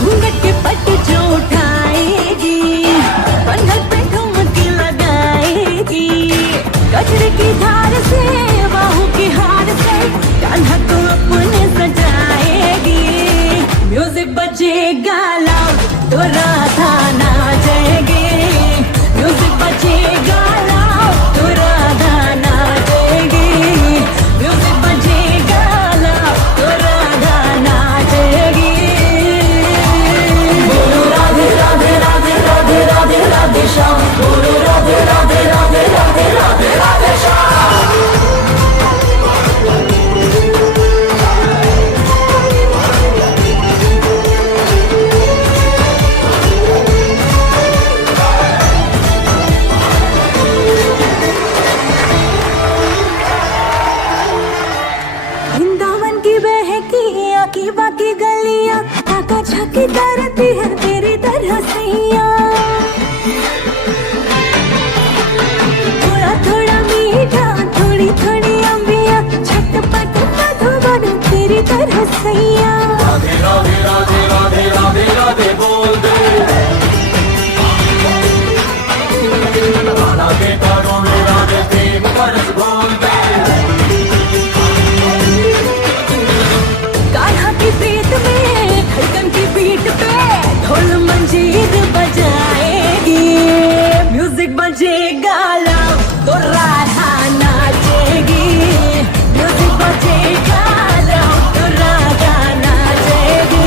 घूंघट के पट जो उठाएगी, बंधन पे ठुमकी लगाएगी, गजरे की धार से बाहों की हार से कान्हा को अपने सजाएगी। म्यूजिक बजेगा लाउड तो राधा नाचेगी, म्यूजिक बजेगा लाउड तो राधा नाचेगी, म्यूजिक बजेगा लाउड तो राधा नाचेगी। बोलो राधे राधे राधे राधे राधे राधे श्याम, बोलो राधे राधे राधे राधे राधे राधे श्याम। वृंदावन की बहकी आकी बाकी गलियां, आका झाकी तरती है तेरी तरह सैया। थोड़ा थोड़ा मीठा थोड़ी थोड़ी अम्बिया, झटपट मधुबन तेरी तरह सैया। राधे राधे राधे राधे राधे राधे बोल दे, राधा के तारों में राधे प्रेम बरस बोल दे। कान्हा की प्रीत में धड़कन की बीट पे ढोल मंजीर बजाएगी, म्यूजिक बजेगा लाउड तो राधा नाचेगी, म्यूजिक बजेगा लाउड तो राधा नाचेगी।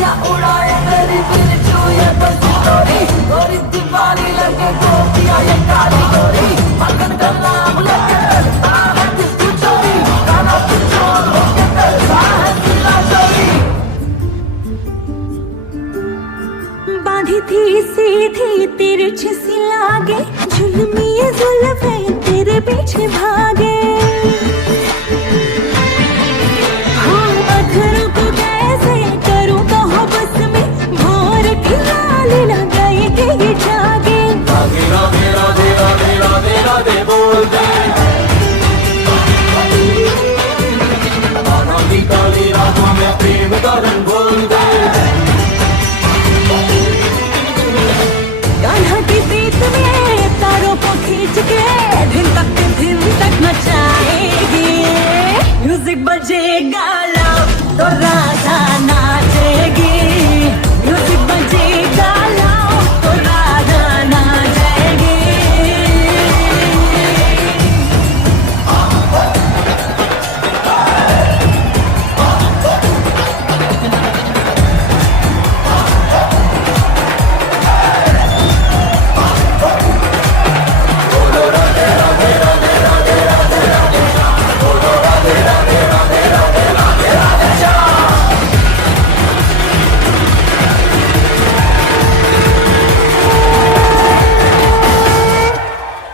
या उड़ाए मेरी दिल छुए बस डोरी, गोरी दीवानी लगे गोपिया ये काली गोरी, मगन का नाम लेके करता है तू चोरी, गाना तू छोड़ होके करता है दिला चोरी। बांधी थी सीधी तिरछी सी लागे, झुलमी ये जुल्फे तेरे पीछे भागे। हाँ अधरों को कैसे करूं कहो बस में, भोर की लाली लगाई के ये जागे। राधे राधे राधे राधे राधे राधे बोल दे, राधा की काली रातों में प्रेम का रंग बोल दे। कान्हा की प्रीत में तारों को खींच के दिन तक नचाएगी, म्यूजिक बजेगा लाउड तो